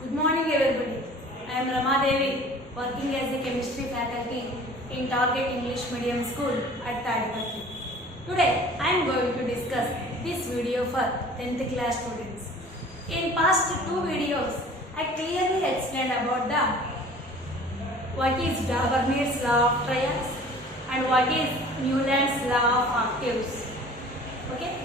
Good morning everybody. I am Rama Devi, working as a chemistry faculty in Target English Medium School at Tadipatri. Today I am going to discuss this video for 10th class students. In past two videos, I clearly explained about what is Daberne's law of triads and what is Newland's law of octaves. Okay.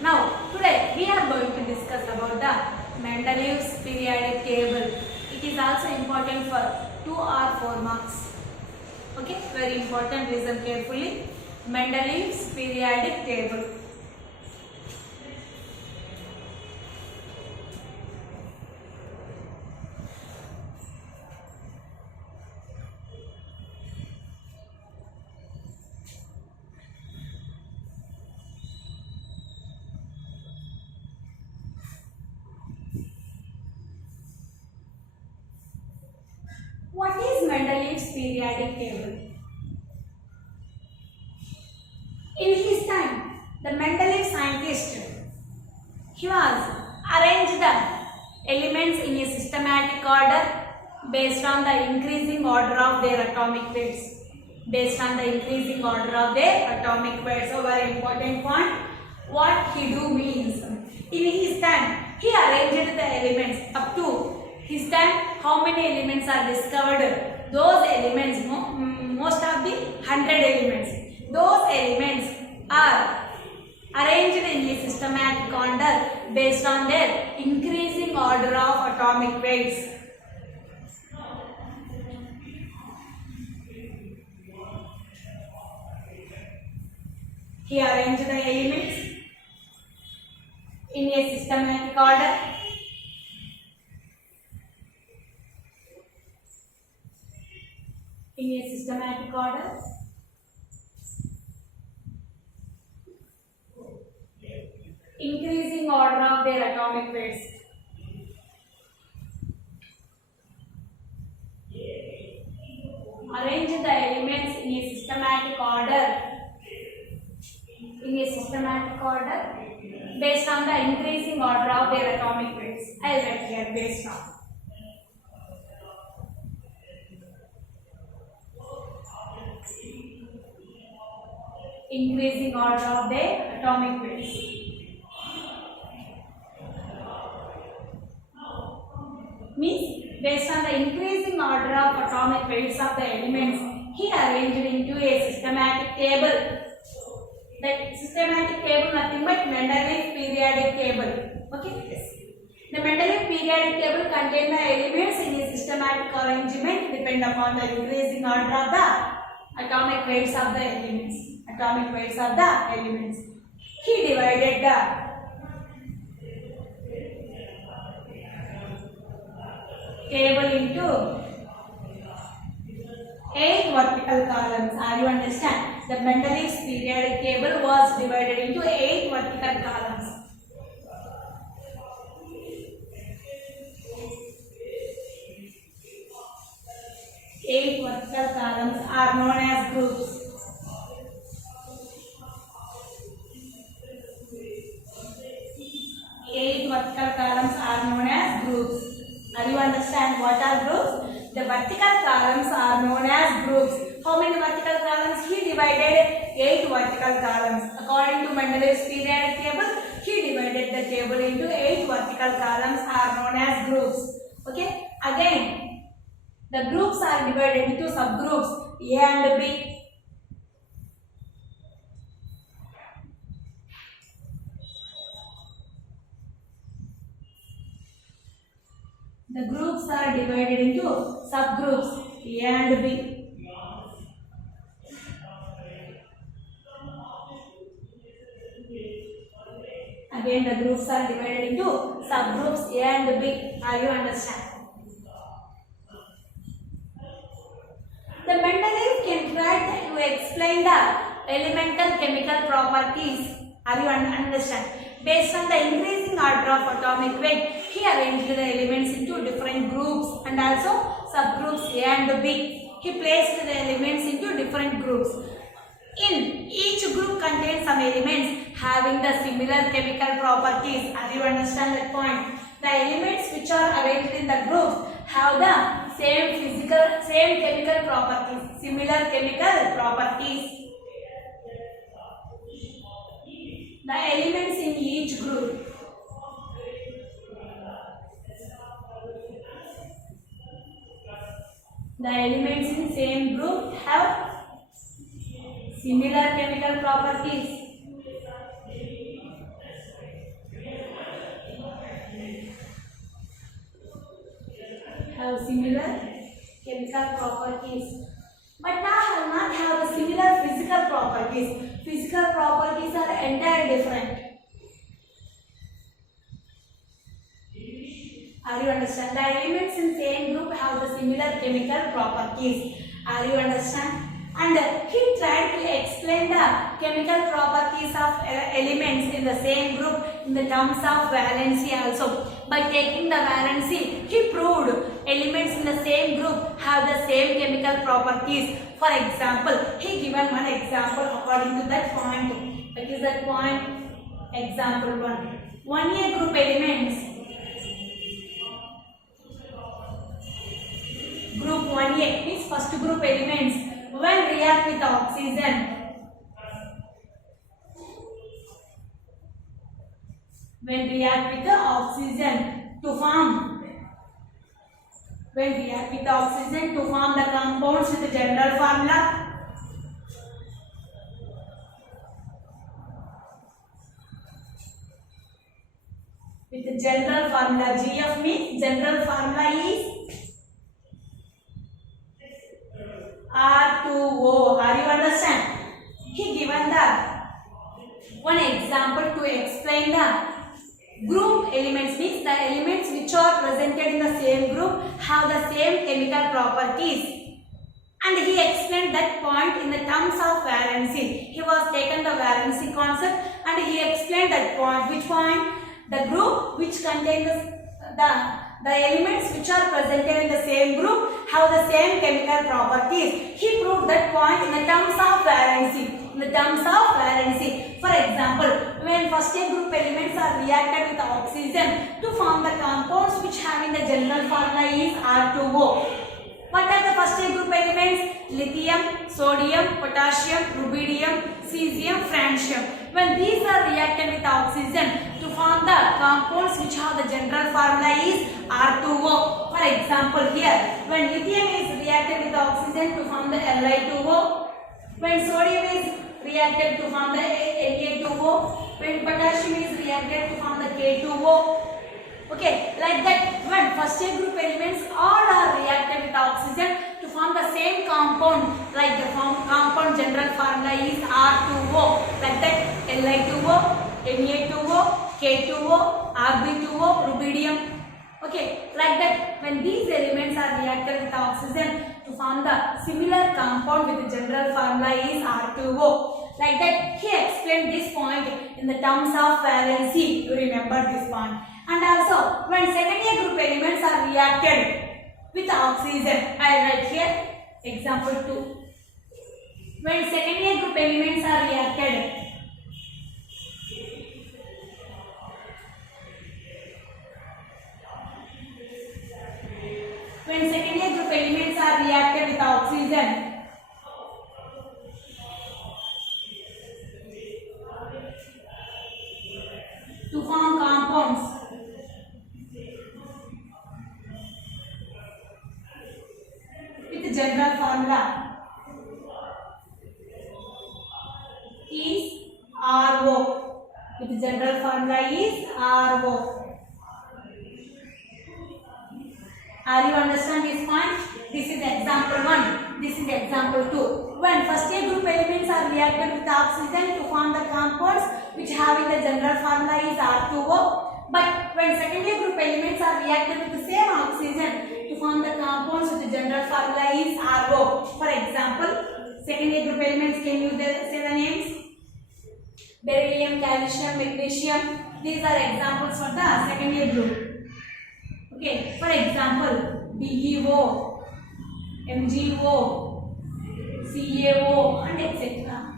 Now today we are going to discuss about the Mendeleev's periodic table. It is also important for 2 or 4 marks. Okay, very important. Listen carefully. Mendeleev's periodic table. What is Mendeleev's periodic table? In his time, the Mendeleev scientist, he was arranged the elements in a systematic order based on the increasing order of their atomic weights. Based on the increasing order of their atomic weights. So very important point. What he do means, in his time, he arranged the elements up to his time. How many elements are discovered? Those elements, most of the 100 elements. Those elements are arranged in a systematic order based on their increasing order of atomic weights. He arranged the elements in a systematic order increasing order of their atomic weights. Arrange the elements in a systematic order based on the increasing order of their atomic weights. I will write here based on. Increasing order of their atomic weights. Means based on the increasing order of atomic weights of the elements, he arranged into a systematic table. That systematic table nothing but Mendeleev periodic table. Okay. Yes. The Mendeleev periodic table contains the elements in a systematic arrangement depend upon the increasing order of the atomic weights of the elements. He divided the table into 8 vertical columns. Are you understand? The Mendeleev's periodic table was divided into 8 vertical columns. Eight vertical columns are known as groups. Are you understand what are groups? The vertical columns are known as groups. How many vertical columns? He divided 8 vertical columns. According to Mendeleev's periodic table, he divided the table into 8 vertical columns are known as groups. Okay. Again, the groups are divided into subgroups A and B. The groups are divided into subgroups A and B. Again, the groups are divided into subgroups A and B. Are you understand? The Mendeleev can try to explain the elemental chemical properties. Are you understand? Based on the increasing order of atomic weight, he arranged the elements into different groups and also subgroups A and B. He placed the elements into different groups. In each group contains some elements having the similar chemical properties. As you understand that point, the elements which which are arranged in the groups have the same chemical properties, similar chemical properties. The elements in each group same group have similar chemical properties. But now not have the similar physical properties. Physical properties are entirely different. Are you understand? The elements in same group have the similar chemical properties. Are you understand? And he tried to explain the chemical properties of elements in the same group in the terms of valency also. By taking the valency, he proved elements in the same group have the same chemical properties. For example, he given one example according to that point. What is that point? Example 1. 1A group elements. Group 1A means first group elements when react with oxygen. When react with the oxygen to form the compounds with the general formula. With the general formula, GF means general formula is R2O. Are you understand? He given the one example to explain the group elements means the elements which are presented in the same group have the same chemical properties. And he explained that point in the terms of valency. He was taken the valency concept and he explained that point. Which point? The group which contains the elements which are presented in the same group have the same chemical properties. He proved that point in the terms of valency. For example, when first A group elements are reacted with oxygen to form the compounds which having the general formula is R2O. What are the first A group elements? Lithium, sodium, potassium, rubidium, cesium, francium. When these are reacted with oxygen to form the compounds which have the general formula is R2O. For example, here when lithium is reacted with oxygen to form the Li2O, when sodium is reacted to form the Na2O, when potassium is reacted to form the K2O. Okay, like that when first A group elements all are reacted with oxygen to form the same compound, like the compound general formula is R2O, like that Li2O, Na2O, K2O, Rb2O, rubidium. Okay, like that when these elements are reacted with oxygen to form the similar compound with the general formula is R2O. Like that he explained this point in the terms of valency. You remember this point. And also when second A group elements are reacted with oxygen, I write here example 2. When second A group elements are reacted with oxygen to form compounds with the general formula is RO. With the general formula is RO. Are you understand this point? This is example 1. This is example 2. When first A group elements are reacted with oxygen to form the compounds which having the general formula is R2O. But when second A group elements are reacted with the same oxygen to form the compounds with the general formula is RO. For example, second A group elements, can you say the names? Beryllium, calcium, magnesium. These are examples for the second A group. Okay, for example, BeO, MgO, CaO and etc.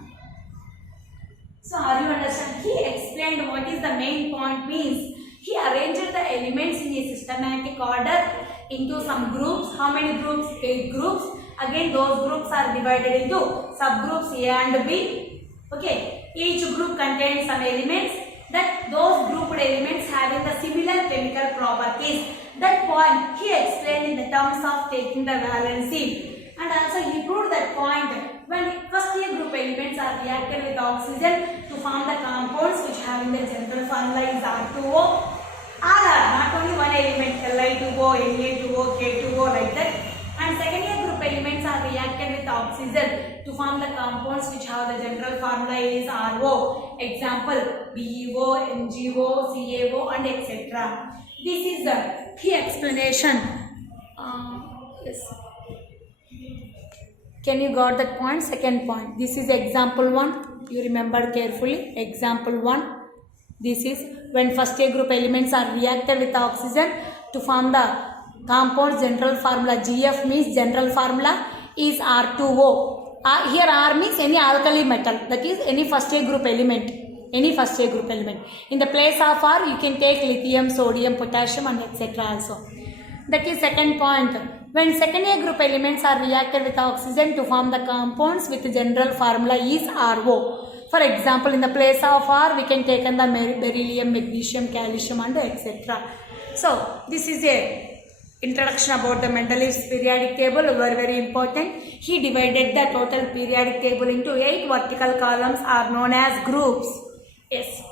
So are you understand? He explained what is the main point means. He arranged the elements in a system systematic order into some groups. How many groups? 8 groups. Again, those groups are divided into subgroups A and B. Okay. Each group contains some elements. That those grouped elements having the similar chemical properties. That point he explained in the terms of taking the valency, and also he proved that point when first year group elements are reacted with oxygen to form the compounds which having the general formula is R2O. Other, not only one element, Li2O, Na2O, K2O, like that. And second year group elements are reacted with oxygen to form the compounds which have the general formula is RO. Example, BeO, MgO, CaO, and etc. This is the key explanation. Yes. Can you got that point? Second point. This is example 1. You remember carefully. Example 1. This is when first year group elements are reacted with oxygen to form the compound general formula. GF means general formula is R2O. Here R means any alkali metal, that is any first year group element. Any first year group element. In the place of R you can take lithium, sodium, potassium and etc. also. That is second point. When second year group elements are reacted with oxygen to form the compounds with general formula is RO. For example, in the place of R we can take the beryllium, magnesium, calcium and etc. So this is a introduction about the Mendeleev's periodic table. Very important. He divided the total periodic table into 8 vertical columns are known as groups. Yes.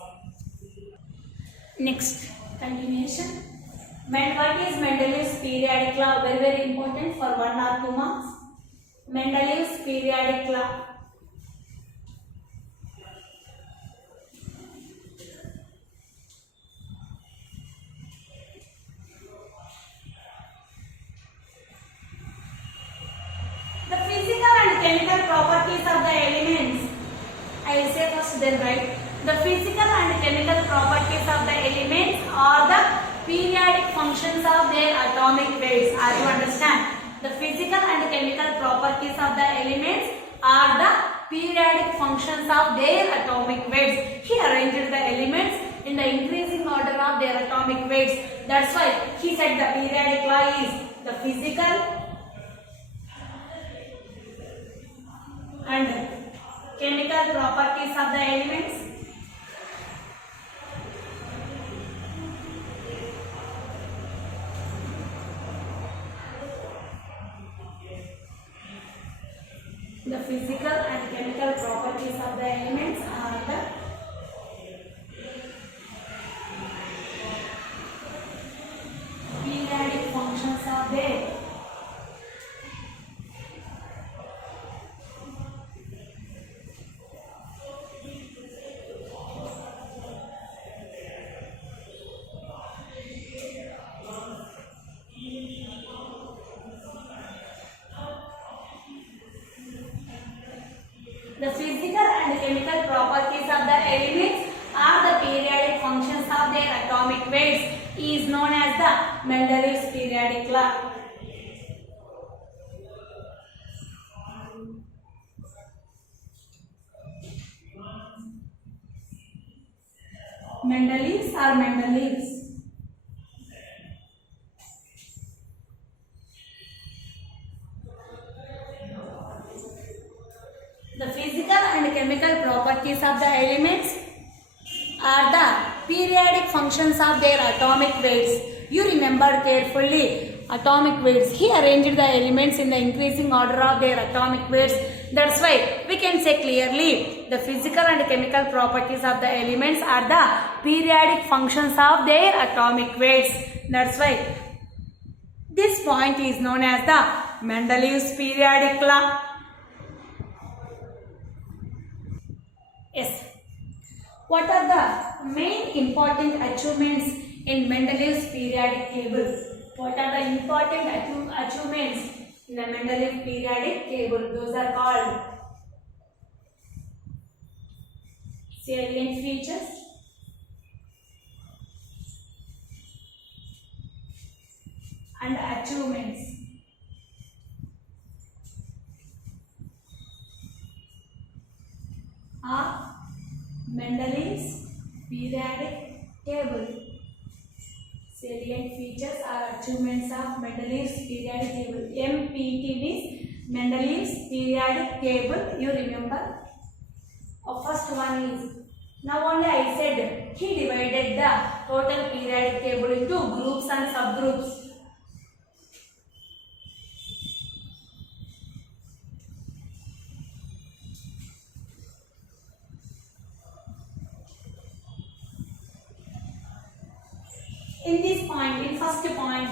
Next, continuation. What is Mendeleev's periodic law? Very important for 1 or 2 marks. Mendeleev's periodic law. The physical and chemical properties of the elements. I will say first then write. The physical and chemical properties of the elements are the periodic functions of their atomic weights. Are you understand? The physical and chemical properties of the elements are the periodic functions of their atomic weights. He arranged the elements in the increasing order of their atomic weights. That's why he said the periodic law is the physical and chemical properties of the elements. The physical and chemical properties of the elements are the periodic functions of their The physical and chemical properties of the elements are the periodic functions of their atomic weights is known as the Mendeleev's periodic law. Mendeleev's or Mendeleev's. The physical and chemical properties of the elements are the periodic functions of their atomic weights. You remember carefully atomic weights. He arranged the elements in the increasing order of their atomic weights. That's why we can say clearly the physical and chemical properties of the elements are the periodic functions of their atomic weights. That's why this point is known as the Mendeleev's periodic law. Yes. What are the main important achievements in Mendeleev's periodic table? What are the important achievements in the Mendeleev periodic table? Those are called salient features, and achievements. Are Mendeleev's periodic table. Salient features or achievements of Mendeleev's periodic table. MPT means Mendeleev's periodic table. You remember? First one is, now only I said he divided the total periodic table into groups and subgroups. In this point, in first point,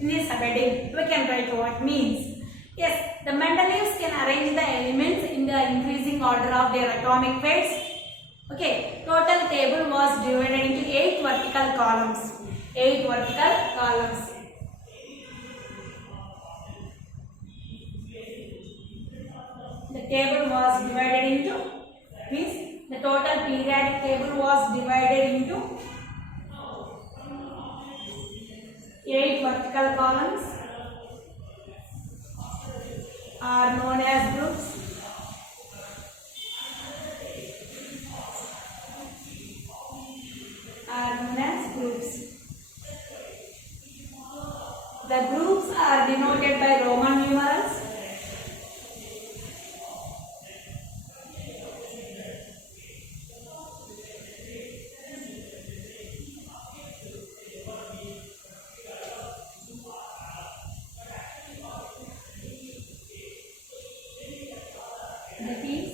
in this heading, we can write what means. Yes, the Mendeleevs can arrange the elements in the increasing order of their atomic weights. Okay, total table was divided into 8 vertical columns. 8 vertical columns. The table was divided into, means the total periodic table was divided into 8 vertical columns are known as groups. The groups are denoted by Roman numerals. That is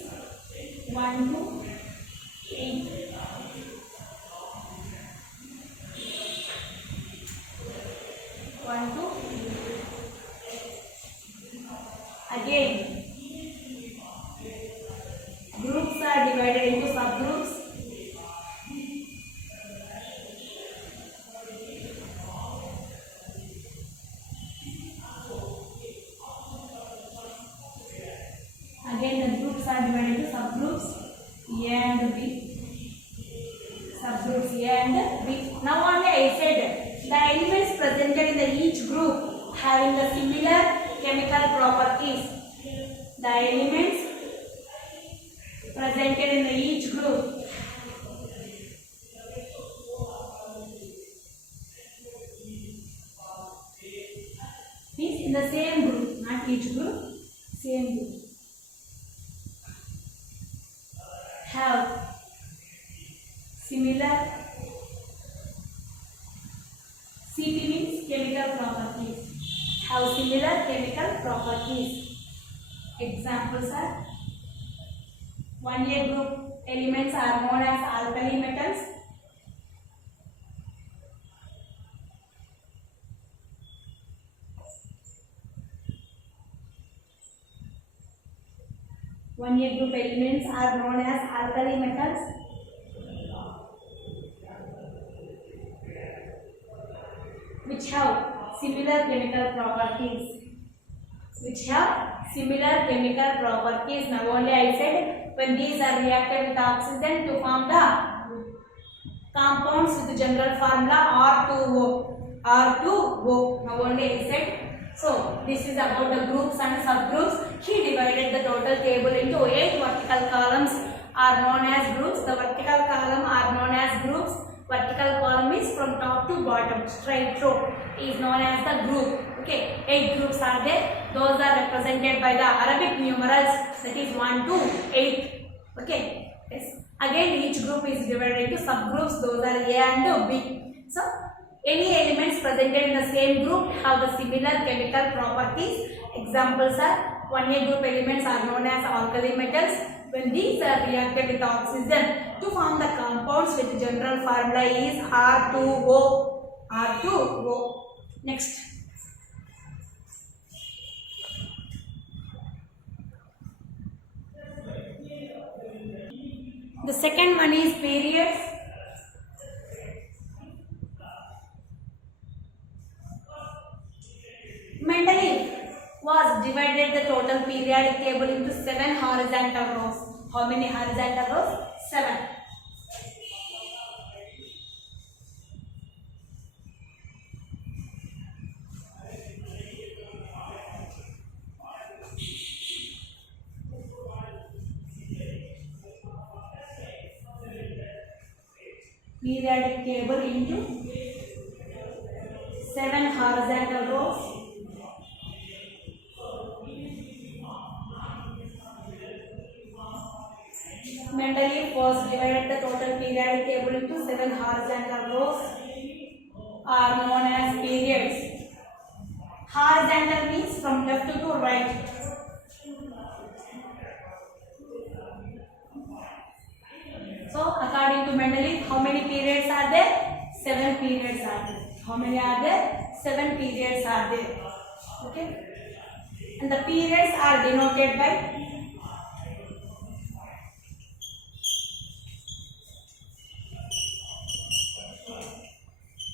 1 to 8. Again, groups are divided into subgroups. Again, the groups are divided into subgroups A and B. Subgroups A and B. Now only I said the elements presented in the each group having the similar chemical properties. The elements presented in the each group means in the same group, not each group, same group, have similar, CP means chemical properties, have similar chemical properties. Examples are 1A group elements are known as alkali metals. One-A group elements are known as alkali metals. Which have similar chemical properties. Now only I said when these are reacted with oxygen to form the compounds with general formula R2O. Now only I said. So this is about the groups and subgroups. He divided the total table into 8 vertical columns are known as groups. The vertical column are known as groups. Vertical column is from top to bottom, straight row is known as the group. Okay, 8 groups are there. Those are represented by the Arabic numerals, that is 1 to 8. Okay, yes. Again, each group is divided into subgroups. Those are A and B. So any elements presented in the same group have the similar chemical properties. Examples are 1A group elements are known as alkali metals. When these are reacted with oxygen to form the compounds with general formula is R2O. Next. The second one is periods. Mendeleev was divided the total periodic table into 7 horizontal rows. How many horizontal rows? 7. Periodic table into 7 horizontal rows. Mendeleev was divided the total periodic table into 7 horizontal rows are known as periods. Horizontal means from left to right. So according to Mendeleev, how many periods are there? 7 periods are there. How many are there? 7 periods are there. Okay. And the periods are denoted by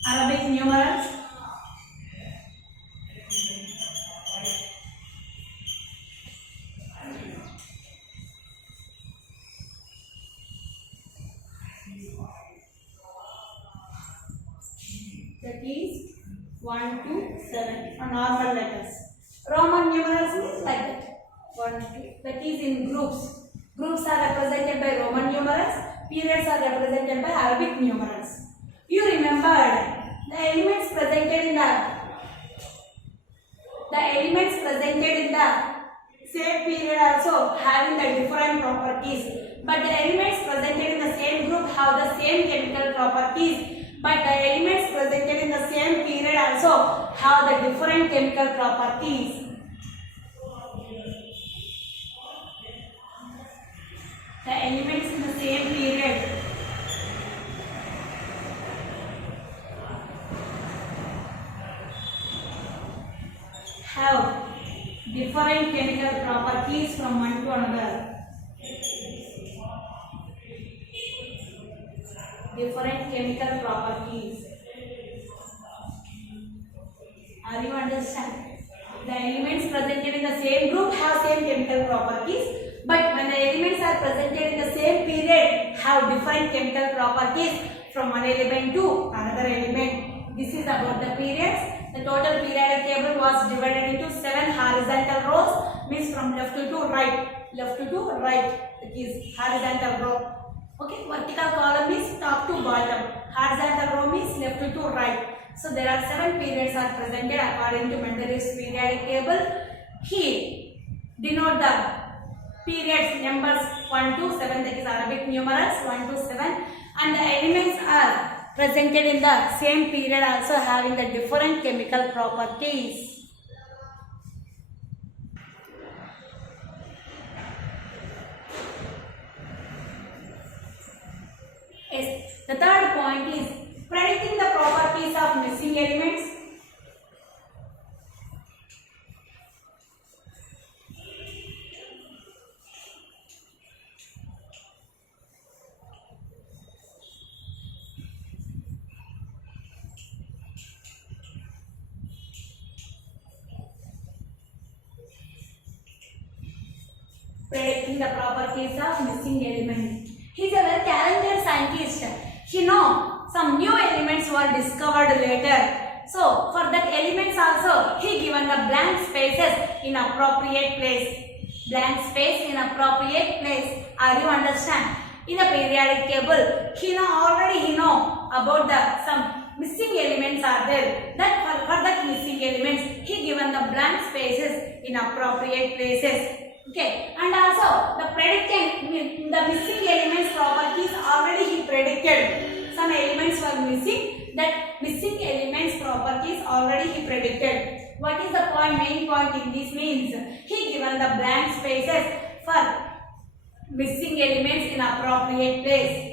Arabic numerals. That is 1 to 7 are normal letters. Roman numerals means like that. 1, 2. That is in groups. Groups are represented by Roman numerals. Periods are represented by Arabic numerals. You remembered the elements presented in the same period also having the different properties. But the elements presented in the same group have the same chemical properties. But the elements presented in the same period also have the different chemical properties. The elements in the same period have different chemical properties from one to another. Different chemical properties. Are you understand? The elements presented in the same group have same chemical properties, but when the elements are presented in the same period have different chemical properties from one element to another element. This is about the periods. The total periodic table was divided into 7 horizontal rows, means from left to right. Left to right, it is horizontal row. Okay, vertical column is top to bottom. Horizontal row means left to right. So there are 7 periods are presented according to Mendeleev's periodic table. He denote the periods numbers 1 to 7, that is Arabic numerals 1 to 7, and the elements are presented in the same period also having the different chemical properties. Yes. The third point is predicting the properties of missing elements. Predicting the properties of missing elements. He is a very talented scientist. He knows some new elements were discovered later. So for that elements also he given the blank spaces in appropriate place. Blank space in appropriate place. Are you understand? In the periodic table, he know about the some missing elements are there. That for that missing elements he given the blank spaces in appropriate places. Okay, and also the predicting the missing elements properties already he predicted. Some elements were missing. That missing elements properties already he predicted. What is the point? Main point in this means he given the blank spaces for missing elements in appropriate place.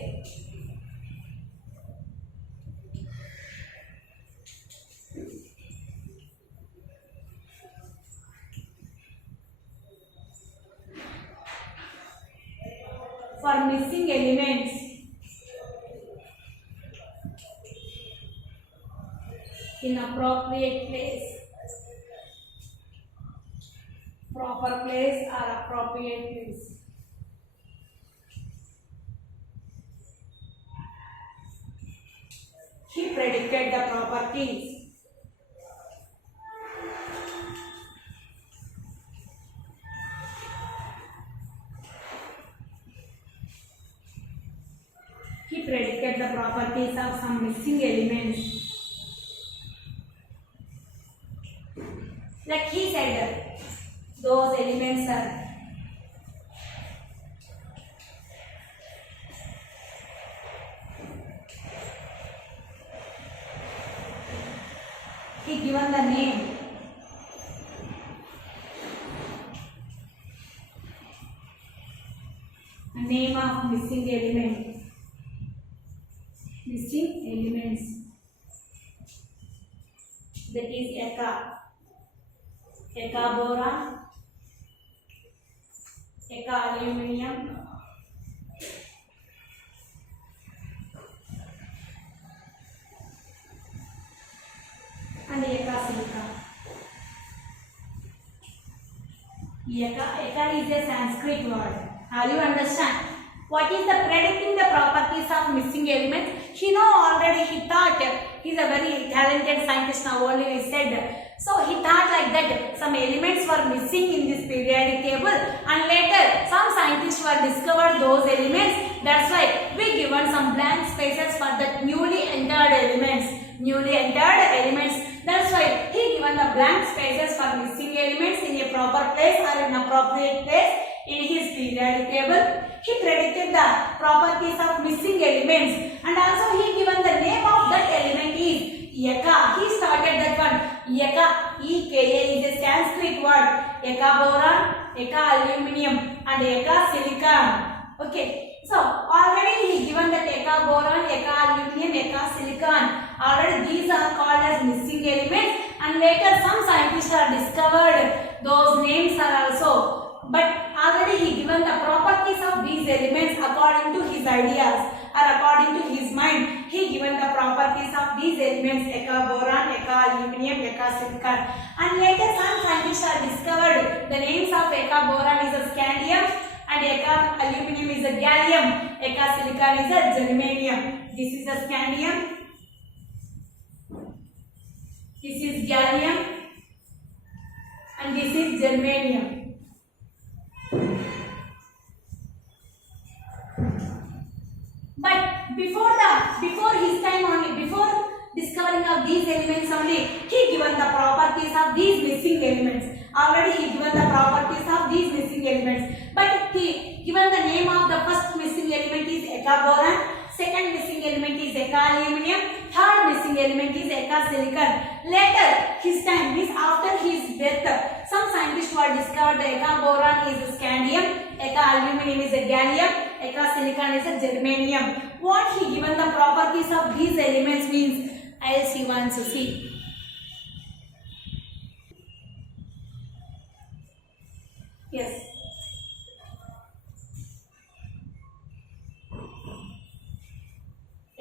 For missing elements in appropriate place, proper place or appropriate place. He predicted the properties. He predicted the properties of some missing elements. Like he said, those elements are he given the name of missing elements. That is Eka boron, Eka aluminium, and Eka silicon. Eka is a Sanskrit word. Have you understand? What is the predicting the properties of missing elements? He know already. He thought he's a very talented scientist now. Only he said. So he thought like that. Some elements were missing in this periodic table, and later some scientists were discovered those elements. That's why we given some blank spaces for the newly entered elements. That's why he given the blank spaces for missing elements in a proper place or in appropriate place in his periodic table. He predicted the properties of missing elements, and also he given the name of that element is Eka. He started that one. Eka, E-K-A is a Sanskrit word. Eka boron, Eka aluminium, and Eka silicon. Okay. So already he given that Eka boron, Eka aluminium, Eka silicon. Already these are called as missing elements, and later some scientists have discovered those names are also. But already he given the properties of these elements according to his ideas or according to his mind. He given the properties of these elements Eka boron, Eka aluminium, Eka silicon. And later some scientists have discovered the names of Eka boron is a scandium, and Eka aluminium is a gallium, Eka silicon is a germanium. This is a scandium, this is gallium, and this is germanium. But before his time only, before discovering of these elements only, he given the properties of these missing elements. Already he given the properties of these missing elements. But he given the name of the first missing element is Eka boron, second missing element is Eka aluminium, third missing element is Eka silicon. Later his time, means after his death, some scientists were discovered the Eka boron is a scandium, Eka aluminium is a gallium, Eka silicon is a germanium. What he given the properties of these elements means, as he wants to see. Yes.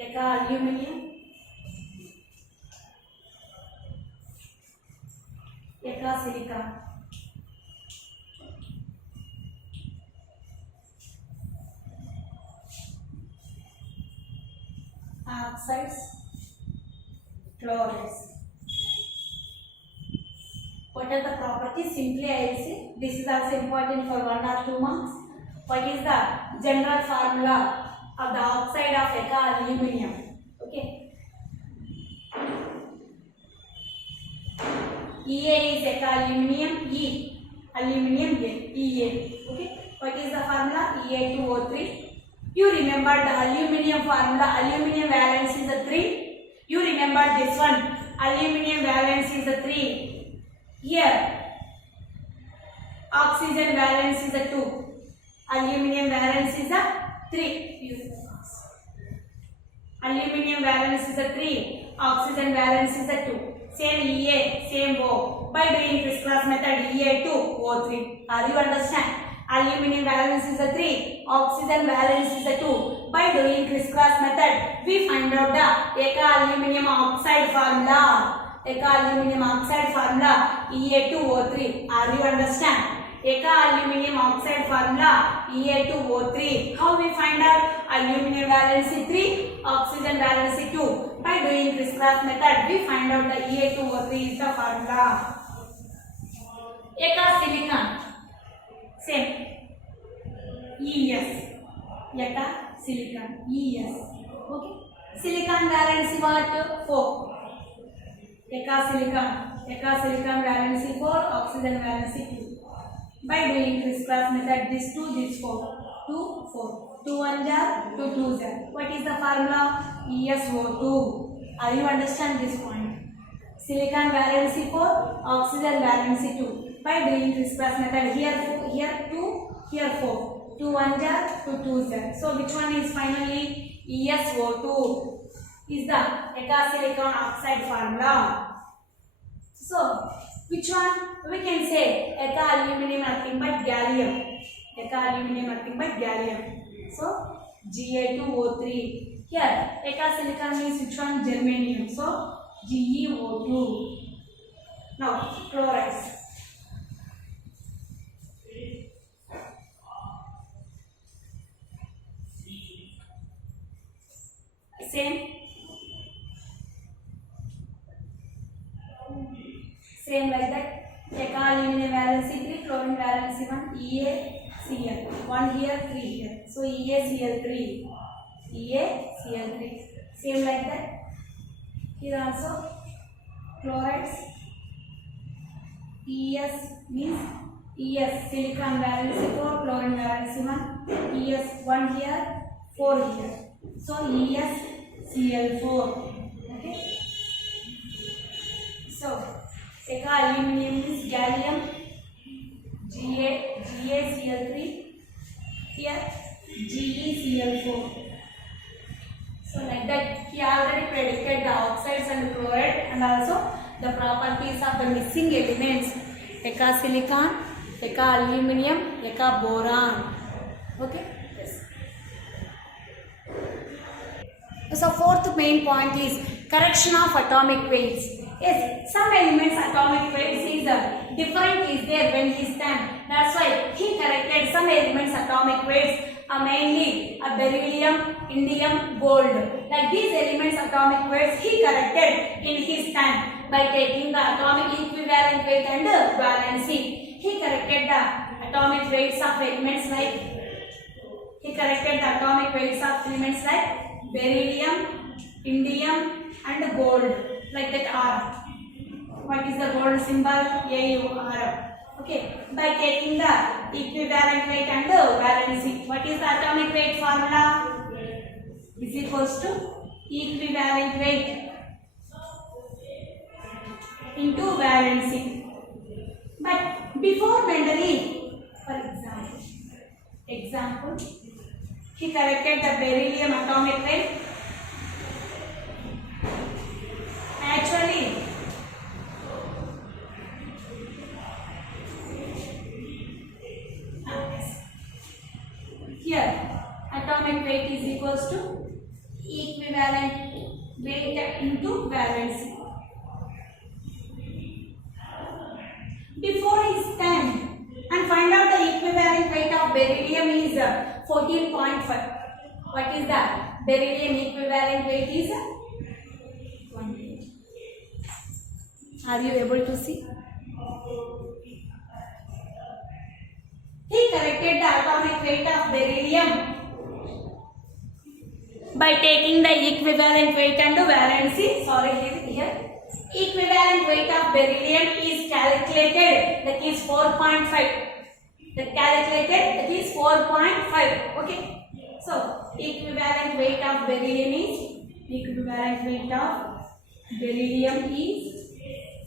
Eka aluminium, Eka silicon. Oxides, fluorides. What are the properties? Simply I will say. This is also important for 1 or 2 marks. What is the general formula of the oxide of Eka aluminium? Okay. Ea is Eka aluminium, E aluminium, Ea. Okay. What is the formula? Ea2O3. You remember the aluminium formula. Aluminium valence is a 3. You remember this one. Aluminium valence is a 3. Here, oxygen valence is a 2. Aluminium valence is a 3. Aluminium valence is a 3. Oxygen valence is a 2. Same Ea, same O. By doing crisscross method, Ea2O3. Are you understand? Aluminium valence is a 3, oxygen valence is a 2. By doing crisscross method, we find out the Eka aluminium oxide formula. Eka aluminium oxide formula Ea2O3. Are you understand? Eka aluminium oxide formula Ea2O3. How we find out? Aluminium valency 3, oxygen valency 2. By doing crisscross method, we find out the Ea2O3 is the formula. Eka silicon. Same. ES. Eka silicon. ES. Okay. Silicon valency what? 4. Eka silicon. Eka silicon valency 4, oxygen valency 2. By doing crisscross method, this 2, this 4, 2, 4. 2 1 jar, 2 2 jar. What is the formula? ESO2. Are you understand this point? Silicon valency 4, oxygen valency 2. By doing crisscross method, here 2, here 4. 2 1 jar, 2 2 jar. So which one is finally ESO2? Is the Eka silicon oxide formula. So which one? We can say Eka aluminum nothing but gallium. Eka aluminum nothing but gallium. So Ga2O3. Here Eka silicon means which one? Germanium. So GeO2. Now chlorides. Same like that. Eka aluminum valency 3, chlorine valency 1, EaCl. 1 here, 3 here. So EaCl3. EaCl3. Same like that. Here also chlorides. ES means ES silicon valency 4, chlorine valency 1. ES 1 here, 4 here. So EsCl4. Okay. So Eka aluminum is gallium, GaCl3, here GeCl4. So like that, he already predicted the oxides and chloride and also the properties of the missing elements. Eka silicon, Eka aluminum, Eka boron. Okay. Yes. So fourth main point is correction of atomic weights. Yes, some elements atomic weights is different is there when he stand. That's why he corrected some elements atomic weights mainly beryllium, indium, gold. Like these elements atomic weights he corrected in his time by taking the atomic equivalent weight and valency. He corrected the atomic weights of elements like beryllium, indium and gold. Like that R. What is the gold symbol? AuR. Okay. By taking the equivalent weight and the valency. What is the atomic weight formula? Is equals to equivalent weight into valency. But before Mendeleev, for example, he corrected the beryllium atomic weight. Actually, here atomic weight is equals to equivalent weight into valency. Before his time, and find out the equivalent weight of beryllium is 14.5. What is that? Beryllium equivalent weight is 1. Are you able to see? He corrected the atomic weight of beryllium by taking the equivalent weight and the valency. Sorry, here. Equivalent weight of beryllium is calculated, that is 4.5. That is 4.5. Okay. So equivalent weight of beryllium is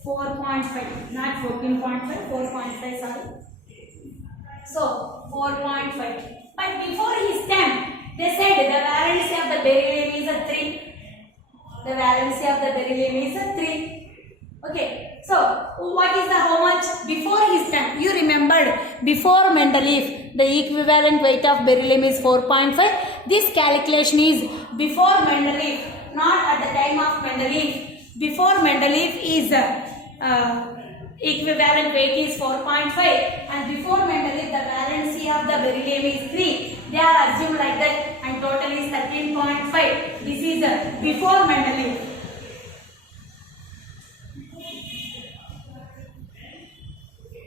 4.5, not 14.5, 4.5, sorry. So 4.5. But before his time, they said the valency of the beryllium is a 3. The valency of the beryllium is a 3. Okay. So what is the how much before his time? You remembered before Mendeleev, the equivalent weight of beryllium is 4.5. This calculation is before Mendeleev, not at the time of Mendeleev. Before Mendeleev is equivalent weight is 4.5, and before Mendeleev the valency of the beryllium is 3. They are assumed like that, and total is 13.5. This is before Mendeleev.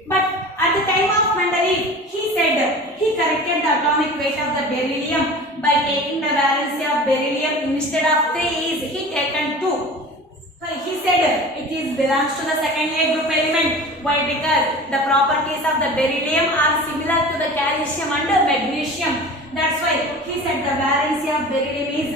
But at the time of Mendeleev, he said he corrected the atomic weight of the beryllium by taking the valency of beryllium instead of 3 is he taken 2. So he said it is belongs to the second A group element. Why? Because the properties of the beryllium are similar to the calcium and magnesium. That's why he said the valency of beryllium is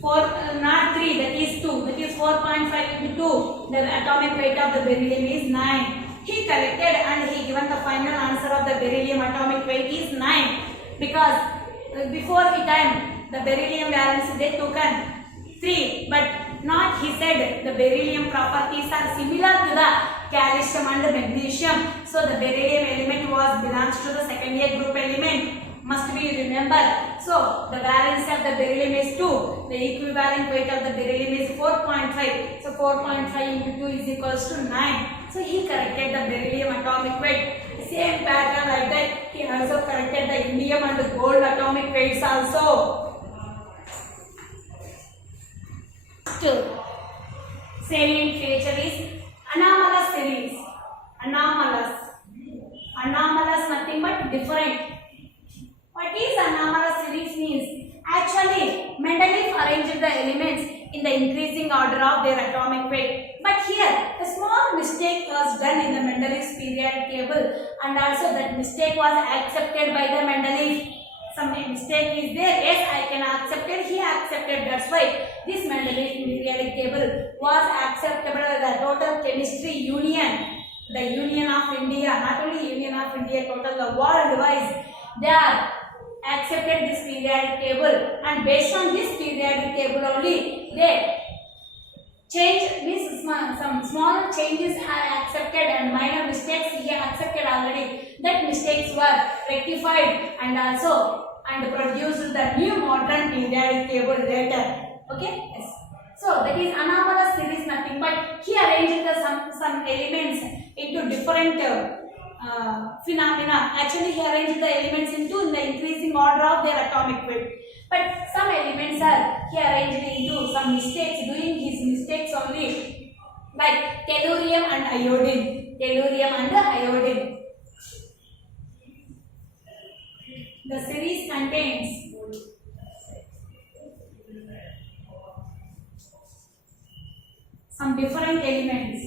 4, not 3, that is 2, that is 4.5 into 2. The atomic weight of the beryllium is 9. He corrected and he given the final answer of the beryllium atomic weight is 9, because before the time the beryllium valence they took 3, but not, he said the beryllium properties are similar to the calcium and magnesium. So the beryllium element belongs to the second A group element. Must be remembered. So the valence of the beryllium is 2. The equivalent weight of the beryllium is 4.5. So 4.5 into 2 is equals to 9. So he corrected the beryllium atomic weight. Same pattern like that. He also corrected the indium and the gold atomic weights also. Still, salient feature is anomalous series. Anomalous. Anomalous, nothing but different. What is anomalous series means? Actually, Mendeleev arranged the elements in the increasing order of their atomic weight. But here, a small mistake was done in the Mendeleev's periodic table, and also that mistake was accepted by the Mendeleev. Some mistake is there. Yes, I can accept it. He accepted. That's why this Mendeleev periodic table was acceptable by the total chemistry union, the Union of India. Not only Union of India, total the worldwide. They are accepted this periodic table, and based on this periodic table only they change means some small changes are accepted and minor mistakes he accepted already. That mistakes were rectified and produced the new modern periodic table later. Okay, yes. So that is anomalous series, nothing but he arranged some elements into different phenomena. Actually, he arranged the elements into the increasing order of their atomic weight. But some elements he arranged into some mistakes, doing his mistakes only, like tellurium and iodine. Tellurium and iodine. The series contains some different elements.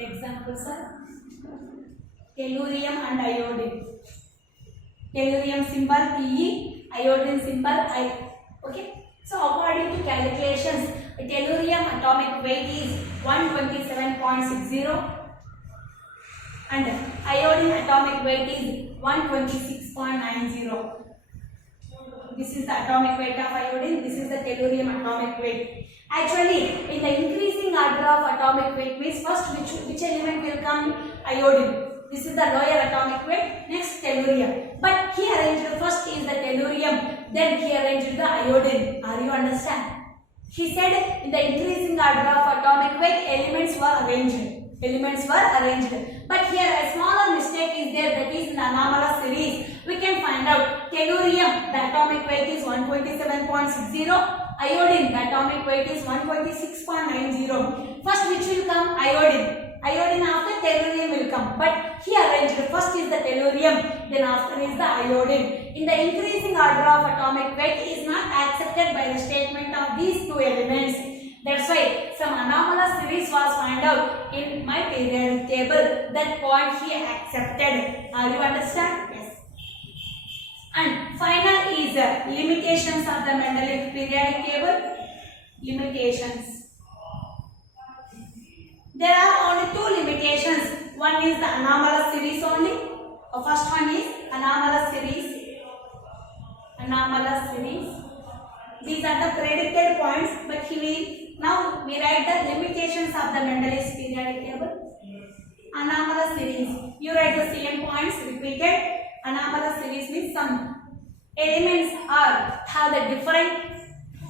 Examples are tellurium and iodine. Tellurium symbol Te, iodine symbol I. Okay. So according to calculations, the tellurium atomic weight is 127.60 and iodine atomic weight is 126.90. This is the atomic weight of iodine. This is the tellurium atomic weight. Actually, in the increasing order of atomic weight means first which element will come? Iodine. This is the lower atomic weight. Next tellurium. But he arranged first is the tellurium. Then he arranged the iodine. Are you understand? He said in the increasing order of atomic weight elements were arranged. But here a smaller mistake is there, that is in the anomalous series. We can find out tellurium, the atomic weight is 127.60. Iodine, the atomic weight is 126.90. First which will come? Iodine. Iodine after tellurium will come. But he arranged first is the tellurium, then after is the iodine. In the increasing order of atomic weight is not accepted by the statement of these two elements. That's why some anomalous series was found out in my periodic table. That point he accepted. Are you understand? Yes. And final is limitations of the Mendeleev periodic table. Limitations. There are only two limitations. One is the anomalous series only. The first one is anomalous series. Anomalous series. These are the predicted points, but he will. Now we write the limitations of the Mendeleev's periodic table. Anomalous series. You write the same points repeated. Anomalous series means some elements have the different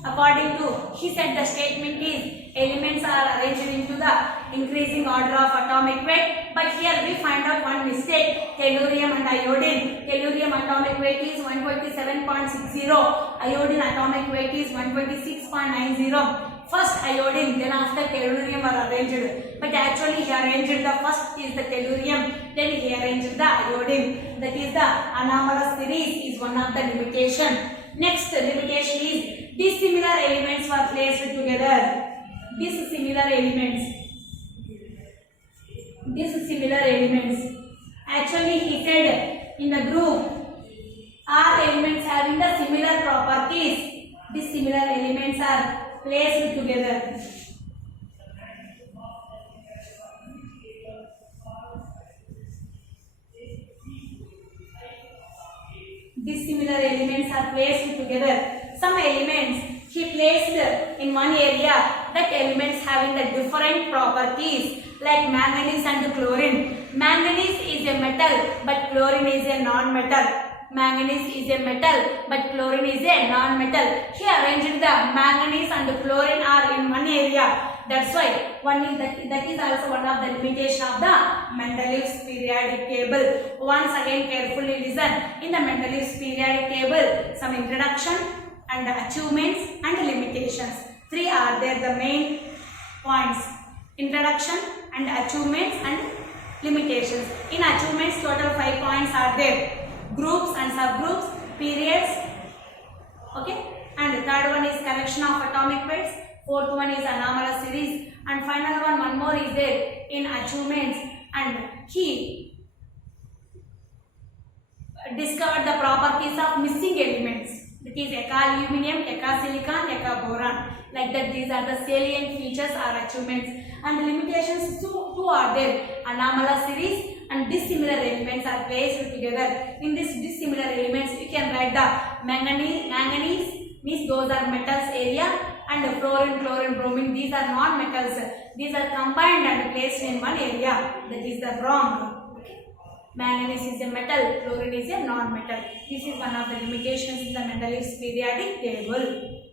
according to, he said the statement is elements are arranged into the increasing order of atomic weight. But here we find out one mistake. Tellurium and iodine. Tellurium atomic weight is 127.60. Iodine atomic weight is 126.90. First iodine, then after tellurium are arranged. But actually he arranged the first is the tellurium, Then he arranged the iodine. That is the anomalous series is one of the limitation. Next limitation is dissimilar elements were placed together. Dissimilar elements. Actually, he said in the group are elements having the similar properties. Dissimilar elements are placed together. Dissimilar elements are placed together. Some elements he placed in one area, that elements having the different properties, like manganese and chlorine. Manganese is a metal, but chlorine is a non-metal. Manganese is a metal, but chlorine is a non-metal. He arranged the manganese and chlorine are in one area. That's why that is also one of the limitation of the Mendeleev's periodic table. Once again, carefully listen. In the Mendeleev's periodic table, some introduction and achievements and limitations. Three are there, the main points: introduction and achievements and limitations. In achievements, total 5 points are there: groups and subgroups, periods, okay, and the third one is correction of atomic weights, fourth one is anomalous series, and final one more is there in achievements, and he discovered the properties of missing elements, that is eka aluminum, eka silicon, eka boron. Like that, these are the salient features or achievements. And the limitations two are there: anomalous series and dissimilar elements are placed together. In this dissimilar elements, you can write the manganese means those are metals area, and fluorine, chlorine, bromine, these are non-metals. These are combined and placed in one area. That is the wrong. Okay. Manganese is a metal, chlorine is a non-metal. This is one of the limitations in the Mendeleev's periodic table.